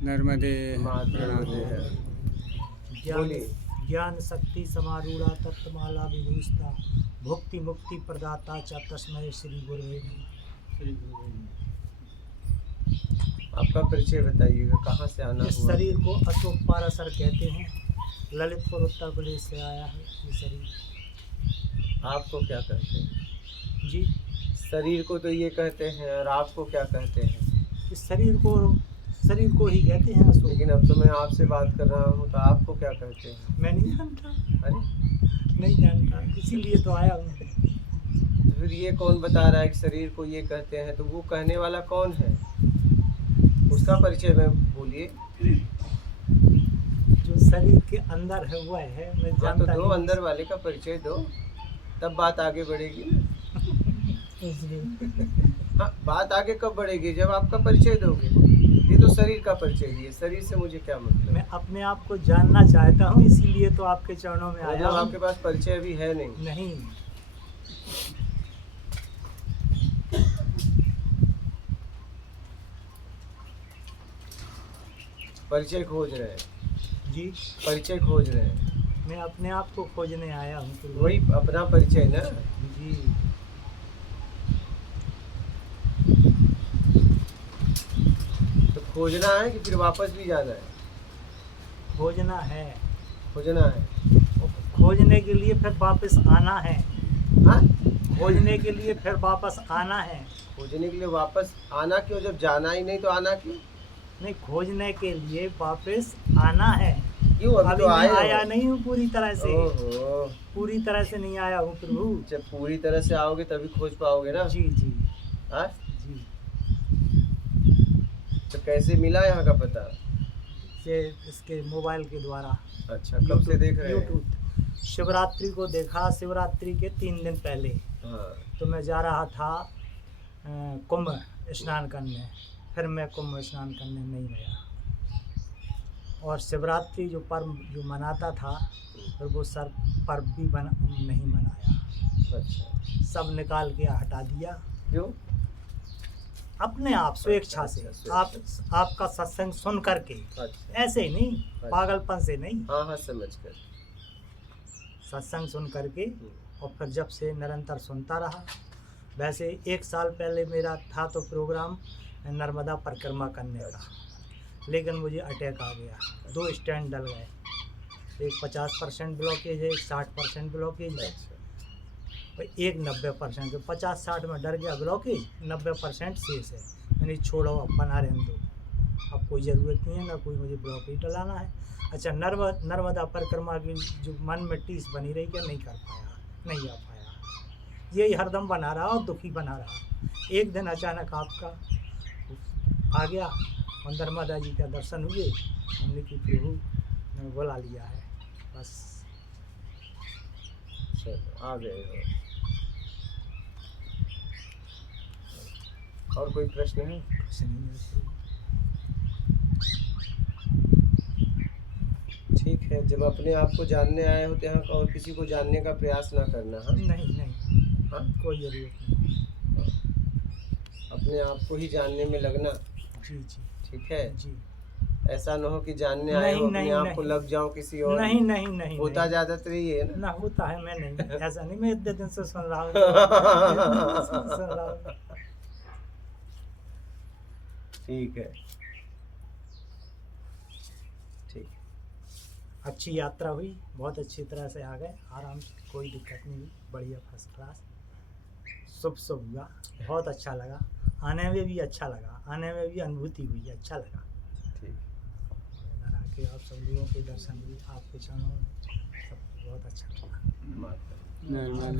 नर्मदे नर्मदे है। बोलिए। ज्ञान शक्ति समारूढ़ा तत्वमाला विभूषिता भुक्ति मुक्ति प्रदाता च तस्मै श्री गुरुवे नमः। आपका परिचय बताइएगा, कहाँ से आना इस हुआ? शरीर को अशोक पारासर कहते हैं। ललितपुर उत्तर प्रदेश से आया है ये शरीर। आपको क्या कहते हैं? जी, शरीर को तो ये कहते हैं, और आपको क्या कहते हैं? इस शरीर को ही कहते हैं अशोक। लेकिन अब तो मैं आपसे बात कर रहा हूँ, तो आपको क्या कहते हैं? मैं नहीं जानता, अरे नहीं जानता, इसीलिए तो आया हूँ। तो फिर ये कौन बता रहा है कि शरीर को ये कहते हैं? तो वो कहने वाला कौन है, उसका परिचय में बोलिए। जो शरीर के अंदर है वह है, मैं हाँ, तो जानता दो नहीं। अंदर वाले का परिचय दो, तब बात आगे बढ़ेगी ना। हाँ, बात आगे कब बढ़ेगी? जब आपका परिचय दोगे। ये तो शरीर का परिचय दिए, शरीर से मुझे क्या मतलब? मैं अपने आप को जानना चाहता हूँ, इसीलिए तो आपके चरणों में आया मतलब हूँ। आपके पास परिचय अभी है नहीं? नहीं, परिचय खोज रहे हैं? जी, परिचय खोज रहे हैं? मैं अपने आप को खोजने आया हूँ। तो वही अपना परिचय ना। जी, तो खोजना है कि फिर वापस भी जाना है? खोजना है। खोजना है। खोजने के लिए फिर वापस आना है। हाँ, खोजने के लिए फिर वापस आना है। खोजने के लिए वापस आना क्यों? जब जाना ही नहीं तो आना क्यों? नहीं, खोजने के लिए वापस आना है। क्यों? अभी अभी तो मैं आए आया हो। नहीं हूँ पूरी तरह से। ओहो, पूरी तरह से नहीं आया हूँ प्रभु। जब पूरी तरह से आओगे तभी खोज पाओगे ना। जी जी हाँ? जी, तो कैसे मिला यहाँ का पता? से इसके मोबाइल के द्वारा। अच्छा, कब से देख रहे हैं? यूट्यूब। शिवरात्रि को देखा, शिवरात्रि के 3 दिन पहले। हाँ, तो मैं जा रहा था कुंभ स्नान करने, फिर मैं कुंभ स्नान करने नहीं गया। और शिवरात्रि जो पर्व जो मनाता था, फिर वो सर पर्व भी नहीं मनाया। अच्छा। सब निकाल के हटा दिया क्यों? अपने आप स्वेच्छा से। अच्छा, आपका सत्संग सुन करके, अच्छा। ऐसे ही नहीं, अच्छा। पागलपन से नहीं, हाँ हाँ, समझ कर। सत्संग सुन करके। और फिर जब से निरंतर सुनता रहा। वैसे 1 साल पहले मेरा था तो प्रोग्राम नर्मदा परिक्रमा करने का, लेकिन मुझे अटैक आ गया। 2 स्टैंड डल गए, एक 50% ब्लॉकेज है, एक 60% ब्लॉकेज है, और एक 90%। 50-60 में डर गया ब्लॉकेज, 90% शेष है। मैंने छोड़ो, अब बना रहने दो, अब कोई ज़रूरत नहीं है, ना कोई मुझे ब्लॉकेज डलाना है। अच्छा, नर्मदा परिक्रमा की जो मन में टीस बनी रही कि नहीं कर पाया, नहीं आ पाया, यही हरदम बना रहा और दुखी बना रहा। एक दिन अचानक आपका आ गया और नर्मदा जी का दर्शन हुए। हमने कि प्रभु ने बुला लिया है, बस। चलो, आ गए हो। और कोई प्रश्न है? कुछ नहीं है प्रभु। ठीक है, जब अपने आप को जानने आए होते हैं और किसी को जानने का प्रयास ना करना। हाँ? नहीं नहीं, हाँ? कोई ज़रूरत नहीं। अपने आप को ही जानने में लगना। जी जी, ठीक है। जी, ऐसा ना हो कि जानने आए हो नहीं अपने नहीं आप को नहीं, लग जाओ किसी और। नहीं नहीं नहीं, होता नहीं। ज्यादातर ही है ना। ना होता है, मैं नहीं, ऐसा नहीं। मैं इतने दिन से सुन रहा हूँ, सुन रहा हूँ। ठीक है, ठीक। अच्छी यात्रा हुई, बहुत अच्छी तरह से आ गए, आराम से, कोई दिक्कत नहीं हुई, बढ़िया, फर्स्ट क्लास, शुभ हुआ, बहुत अच्छा लगा। आने में भी अच्छा लगा, आने में भी अनुभूति हुई, अच्छा लगा। ठीक। इधर आके आप सब लोगों के दर्शन हुए, आपके चरणों में, सब बहुत अच्छा लगा। माता। नर्मदे।